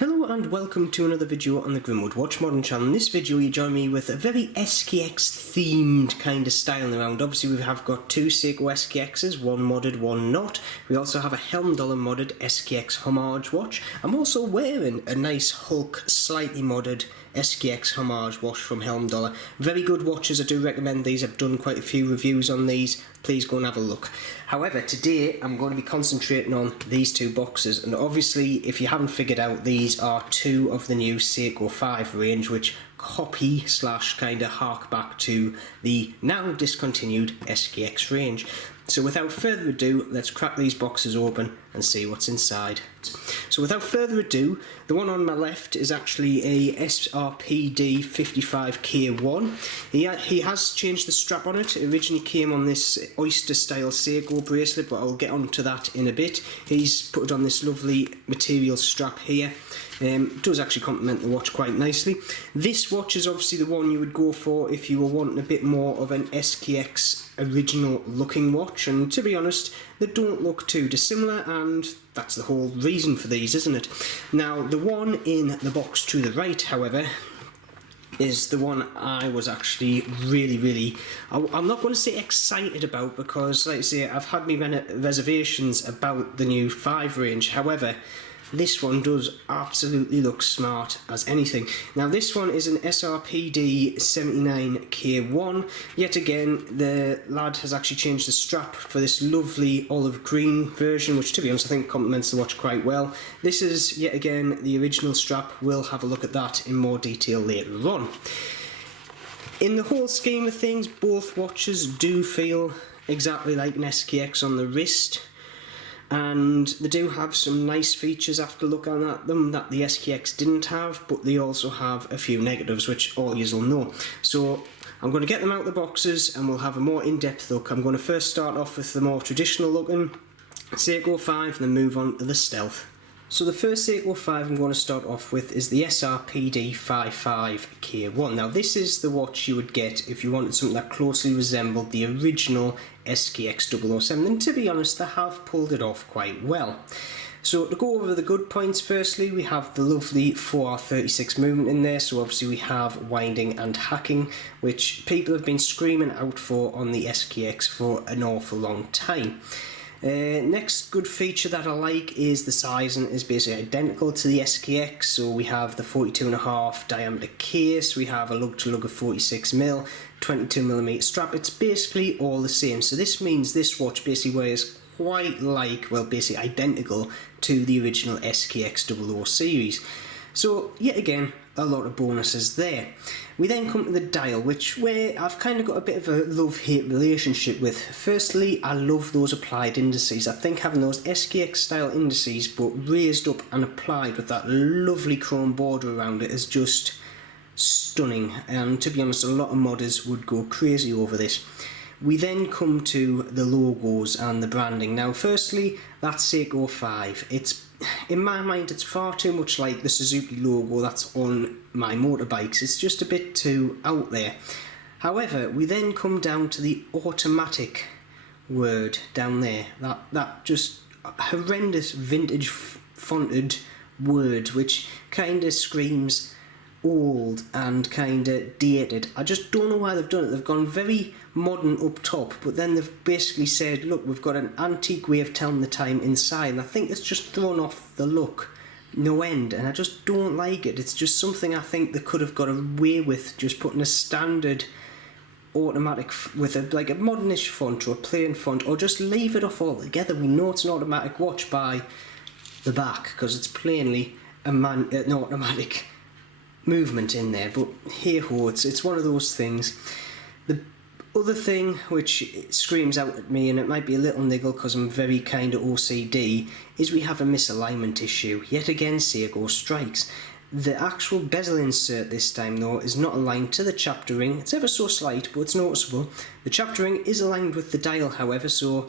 Hello and welcome to another video on the Grimwood Watch Modern channel. In this video you join me with a very SKX themed kind of styling around. Obviously we have got two Seiko SKXs, one modded, one not. We also have a Helm Dollar modded SKX homage watch. I'm also wearing a nice Hulk slightly modded SKX homage watch from Helm Dollar. Very good watches, I do recommend these. I've done quite a few reviews on these. Please go and have a look. However, today I'm going to be concentrating on these two boxes, and obviously if you haven't figured out, these are two of the new Seiko 5 range which copy slash kind of hark back to the now discontinued SKX range. So without further ado, let's crack these boxes open and see what's inside. So without further ado, the one on my left is actually a SRPD 55K1. He has changed the strap on it. It originally came on this oyster style Seiko bracelet, but I'll get onto that in a bit. He's put it on this lovely material strap here. It does actually complement the watch quite nicely. This watch is obviously the one you would go for if you were wanting a bit more of an SKX original looking watch, and to be honest they don't look too dissimilar, and that's the whole reason for these, isn't it? Now the one in the box to the right, however, is the one I was actually really, I'm not going to say excited about, because like I say, I've had my reservations about the new 5 range. However, this one does absolutely look smart as anything. Now this one is an SRPD 79K1. Yet again, the lad has actually changed the strap for this lovely olive green version, which to be honest I think complements the watch quite well. This is yet again the original strap. We'll have a look at that in more detail later on. In the whole scheme of things, both watches do feel exactly like an SKX on the wrist, and they do have some nice features after looking at them that the SKX didn't have, but they also have a few negatives which all yous will know. So I'm going to get them out of the boxes and we'll have a more in-depth look. I'm going to first start off with the more traditional looking Seiko 5 and then move on to the stealth. So the first Seiko 5 I'm going to start off with is the SRPD 55K1. Now this is the watch you would get if you wanted something that closely resembled the original SKX 007, and to be honest they have pulled it off quite well. So to go over the good points, firstly we have the lovely 4R36 movement in there, so obviously we have winding and hacking, which people have been screaming out for on the SKX for an awful long time. Next good feature that I like is the sizing is basically identical to the SKX. So we have the 42.5 diameter case, we have a lug-to-lug of 46mm, 22mm strap. It's basically all the same. So this means this watch basically wears quite like, well, basically identical to the original SKX 00 series. So yet again, a lot of bonuses there. We then come to the dial, where I've kind of got a bit of a love-hate relationship with. Firstly, I love those applied indices. I think having those SKX style indices but raised up and applied with that lovely chrome border around it is just stunning, and to be honest a lot of modders would go crazy over this. We then come to the logos and the branding. Now firstly, that's Seiko 5. In my mind it's far too much like the Suzuki logo that's on my motorbikes. It's just a bit too out there. However, we then come down to the automatic word down there. That just horrendous vintage fonted word which kind of screams old and kind of dated. I just don't know why they've done it. They've gone very modern up top, but then they've basically said, look, we've got an antique way of telling the time inside, and I think it's just thrown off the look no end, and I just don't like it. It's just something I think they could have got away with, just putting a standard automatic with like a modernish font or a plain font, or just leave it off altogether. We know it's an automatic watch by the back because it's plainly an automatic movement in there, but hey ho, it's one of those things. The other thing which screams out at me, and it might be a little niggle because I'm very kind of OCD, is we have a misalignment issue. Yet again Seiko strikes. The actual bezel insert this time though is not aligned to the chapter ring. It's ever so slight, but it's noticeable. The chapter ring is aligned with the dial, however, so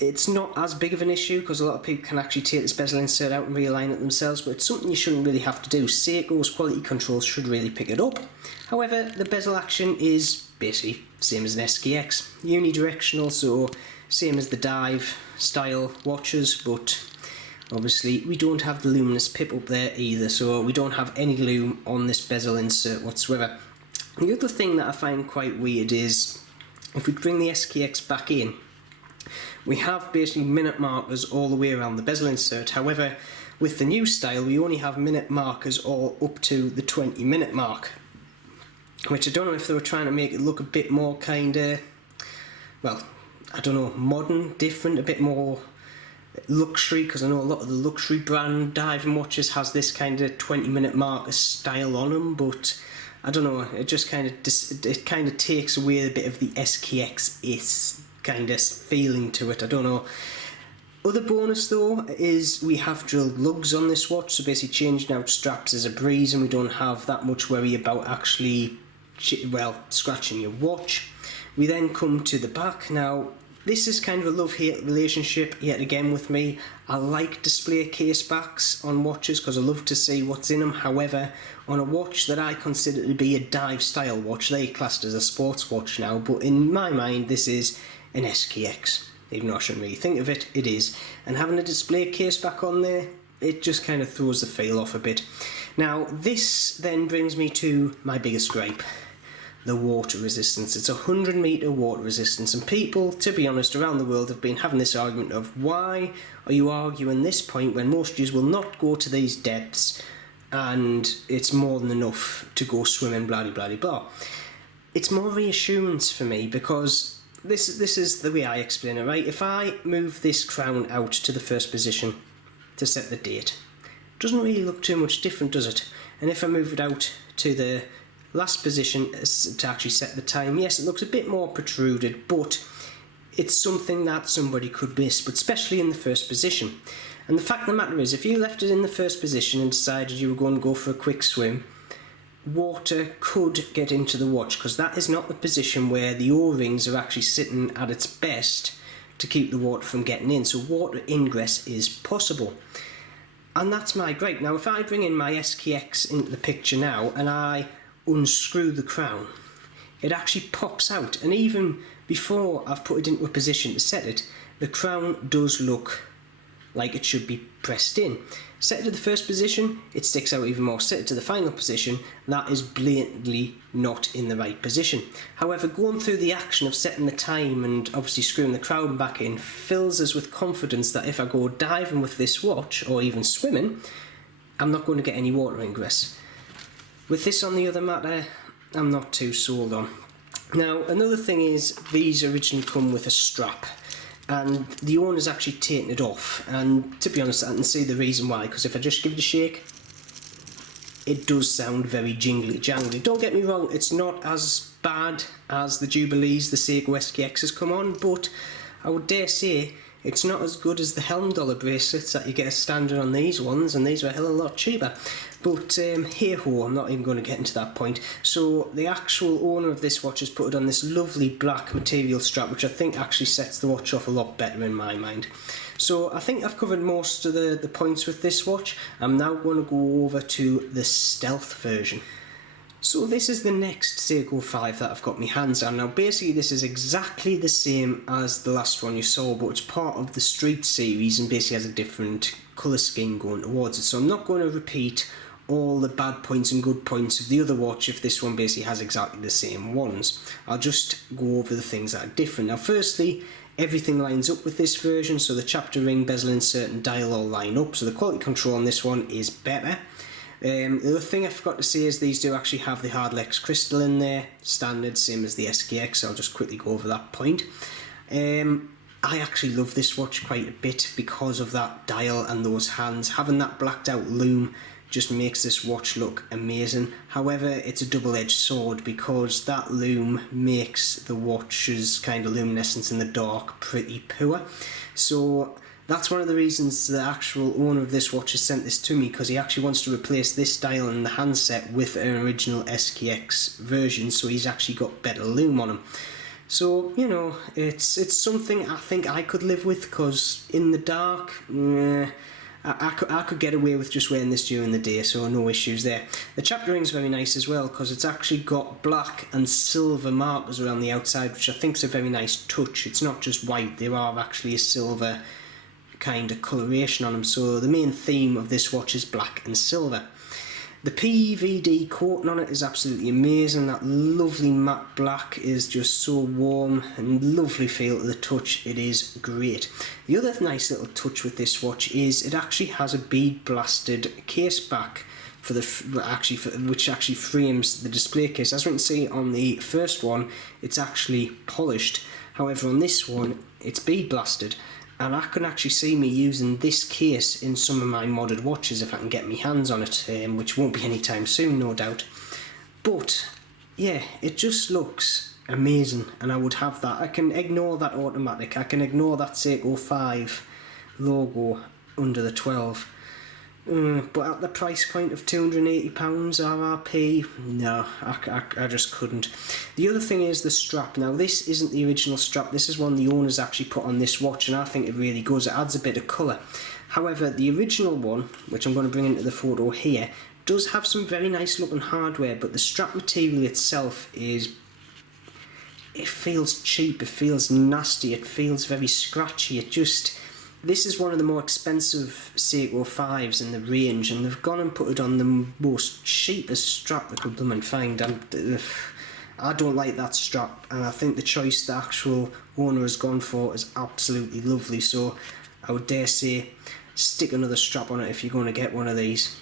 it's not as big of an issue because a lot of people can actually take this bezel insert out and realign it themselves, but it's something you shouldn't really have to do. Seiko's quality control should really pick it up. However, the bezel action is basically same as an SKX. Unidirectional, so same as the dive style watches, but Obviously we don't have the luminous pip up there either, so we don't have any lume on this bezel insert whatsoever. The other thing that I find quite weird is, if we bring the SKX back in, we have basically minute markers all the way around the bezel insert. However, with the new style we only have minute markers all up to the 20-minute mark, which I don't know if they were trying to make it look a bit more kinda, well, I don't know, modern, different, a bit more luxury, because I know a lot of the luxury brand diving watches has this kind of 20-minute marker style on them, but I don't know, it just kind of takes away a bit of the SKX is kind of feeling to it. I don't know. Other bonus though is we have drilled lugs on this watch, so basically changing out straps is a breeze and we don't have that much worry about actually, well, scratching your watch. We then come to the back. Now this is kind of a love-hate relationship yet again with me. I like display case backs on watches because I love to see what's in them. However, on a watch that I consider to be a dive style watch, they're classed as a sports watch now, but in my mind this is an SKX. Even though I shouldn't really think of it, it is. And having a display case back on there, it just kind of throws the feel off a bit. Now this then brings me to my biggest gripe. The water resistance. It's 100 metre water resistance, and people, to be honest, around the world have been having this argument of why are you arguing this point when most of you will not go to these depths and it's more than enough to go swimming, blah blah blah blah. It's more reassurance for me, because this is the way I explain it, right? If I move this crown out to the first position to set the date, it doesn't really look too much different, does it? And if I move it out to the last position to actually set the time, yes, it looks a bit more protruded, but it's something that somebody could miss, but especially in the first position. And the fact of the matter is, if you left it in the first position and decided you were going to go for a quick swim, water could get into the watch, because that is not the position where the O-rings are actually sitting at its best to keep the water from getting in, so water ingress is possible. And that's my gripe. Now if I bring in my SKX into the picture now and I unscrew the crown, it actually pops out, and even before I've put it into a position to set it, the crown does look like it should be pressed in. Set it to the first position, it sticks out even more. Set it to the final position, that is blatantly not in the right position. However, going through the action of setting the time and obviously screwing the crown back in fills us with confidence that if I go diving with this watch, or even swimming, I'm not going to get any water ingress. With this on the other matter, I'm not too sold on. Now, another thing is, these originally come with a strap, and the owner's actually taken it off, and to be honest I can see the reason why, because if I just give it a shake, it does sound very jingly jangly. Don't get me wrong, it's not as bad as the Jubilees the Seiko SKX has come on, but I would dare say it's not as good as the Helm dollar bracelets that you get as standard on these ones, and these are a hell of a lot cheaper. But hey ho, I'm not even going to get into that point. So the actual owner of this watch has put it on this lovely black material strap, which I think actually sets the watch off a lot better in my mind. So I think I've covered most of the points with this watch. I'm now going to go over to the stealth version. So this is the next Seiko 5 that I've got my hands on. Now basically this is exactly the same as the last one you saw, but it's part of the Street series and basically has a different colour scheme going towards it. So I'm not going to repeat all the bad points and good points of the other watch if this one basically has exactly the same ones. I'll just go over the things that are different. Now firstly, everything lines up with this version, so the chapter ring, bezel insert and dial all line up, so the quality control on this one is better. The other thing I forgot to say is these do actually have the Hardlex crystal in there, standard, same as the SKX, so I'll just quickly go over that point. I actually love this watch quite a bit because of that dial and those hands. Having that blacked out lume just makes this watch look amazing. However, it's a double-edged sword because that lume makes the watch's kind of luminescence in the dark pretty poor. So that's one of the reasons the actual owner of this watch has sent this to me, because he actually wants to replace this dial and the handset with an original SKX version, so he's actually got better lume on him. So, you know, it's something I think I could live with, because in the dark, I could get away with just wearing this during the day, so no issues there. The chapter ring's very nice as well, because it's actually got black and silver markers around the outside, which I think is a very nice touch. It's not just white, there are actually a silver kind of coloration on them. So the main theme of this watch is black and silver. The PVD coating on it is absolutely amazing. That lovely matte black is just so warm and lovely feel to the touch. It is great. The other nice little touch with this watch is it actually has a bead blasted case back for the which actually frames the display case. As we can see on the first one, it's actually polished. However, on this one, it's bead blasted. And I can actually see me using this case in some of my modded watches if I can get my hands on it, which won't be anytime soon, no doubt. But yeah, it just looks amazing, and I would have that. I can ignore that automatic, I can ignore that Seiko 5 logo under the 12. But at the price point of £280 RRP, no, I just couldn't. The other thing is the strap. Now this isn't the original strap, this is one the owners actually put on this watch, and I think it really goes, it adds a bit of colour. However, the original one, which I'm going to bring into the photo here, does have some very nice looking hardware, but the strap material itself is, it feels cheap, it feels nasty, it feels very scratchy, it just... This is one of the more expensive Seiko 5s in the range, and they've gone and put it on the most cheapest strap they could find. I don't like that strap, and I think the choice the actual owner has gone for is absolutely lovely. So I would dare say stick another strap on it if you're going to get one of these.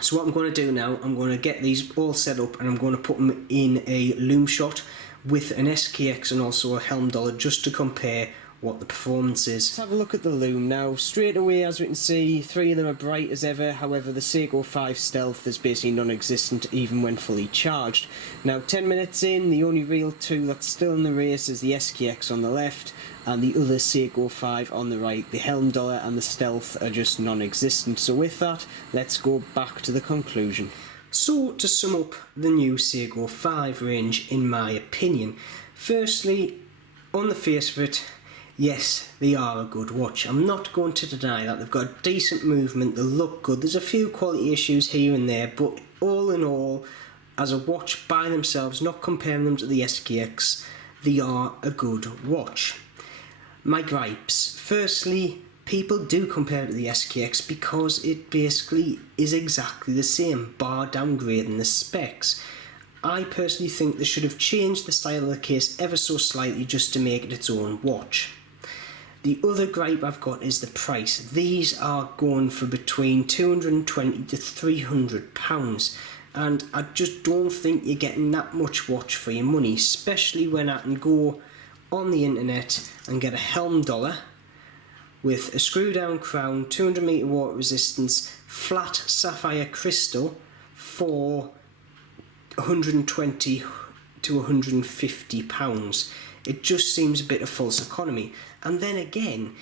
So what I'm going to do now, I'm going to get these all set up, and I'm going to put them in a loom shot with an SKX and also a helm dollar just to compare what the performance is. Let's have a look at the loom now. Straight away, as we can see, 3 of them are bright as ever. However, the Seiko 5 Stealth is basically non-existent even when fully charged. Now 10 minutes in, the only real 2 that's still in the race is the SKX on the left and the other Seiko 5 on the right. The helm dollar and the Stealth are just non-existent. So with that, let's go back to the conclusion. So to sum up the new Seiko 5 range, in my opinion, firstly, on the face of it, yes, they are a good watch. I'm not going to deny that. They've got decent movement, they look good. There's a few quality issues here and there, but all in all, as a watch by themselves, not comparing them to the SKX, they are a good watch. My gripes. Firstly, people do compare it to the SKX because it basically is exactly the same, bar downgrading the specs. I personally think they should have changed the style of the case ever so slightly just to make it its own watch. The other gripe I've got is the price. These are going for between £220 to £300, and I just don't think you're getting that much watch for your money, especially when I can go on the internet and get a helm dollar with a screw down crown, 200 meter water resistance, flat sapphire crystal for £120 to £150. It just seems a bit of false economy. And then again,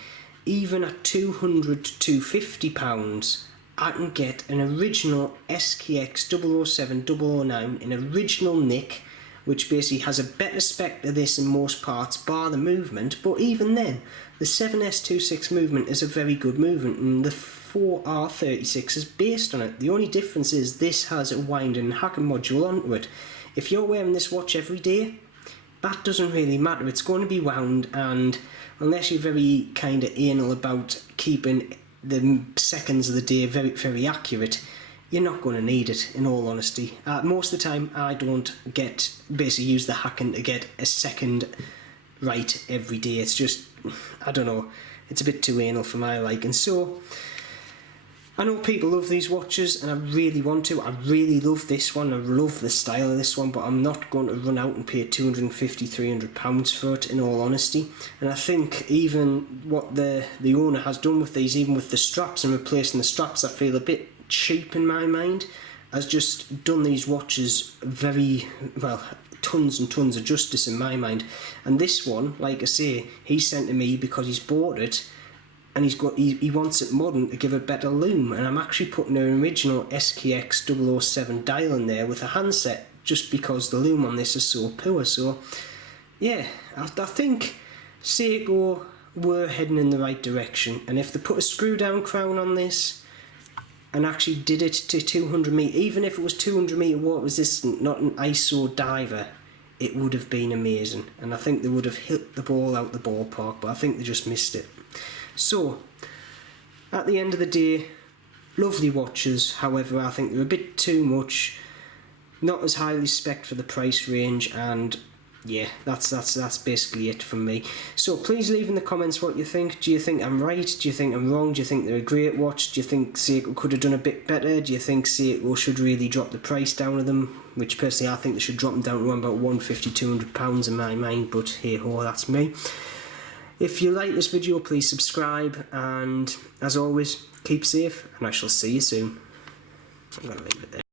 even at £200 to £250, I can get an original SKX 007 009 in original nick, which basically has a better spec to this in most parts, bar the movement. But even then, the 7S26 movement is a very good movement, and the 4R36 is based on it. The only difference is this has a winding and hacking module onto it. If you're wearing this watch every day, that doesn't really matter. It's going to be wound, and unless you're very kind of anal about keeping the seconds of the day very, very accurate, you're not going to need it, in all honesty. Most of the time, I don't basically use the hacking to get a second right every day. It's just, I don't know, it's a bit too anal for my liking. So I know people love these watches, and I really want to. I really love this one. I love the style of this one, but I'm not going to run out and pay £250, £300 for it, in all honesty. And I think even what the owner has done with these, even with the straps and replacing the straps, I feel a bit cheap in my mind. Has just done these watches very, well, tons and tons of justice in my mind. And this one, like I say, he sent to me because he's bought it, and he wants it modern to give a better loom, and I'm actually putting an original SKX 007 dial in there with a handset just because the loom on this is so poor. So yeah, I think Seiko were heading in the right direction, and if they put a screw down crown on this and actually did it to 200 meter, even if it was 200 meter water resistant, not an ISO diver, it would have been amazing, and I think they would have hit the ball out the ballpark, but I think they just missed it. So At the end of the day, lovely watches, however I think they're a bit too much, not as highly spec'd for the price range, and yeah, that's basically it from me. So please leave in the comments what you think. Do you think I'm right? Do you think I'm wrong? Do you think they're a great watch? Do you think Seiko could have done a bit better? Do you think Seiko should really drop the price down of them? Which personally I think they should drop them down to around about £150–200 in my mind, but hey ho, that's me. If you like this video, please subscribe, and as always, keep safe, and I shall see you soon. I'm going to leave it there.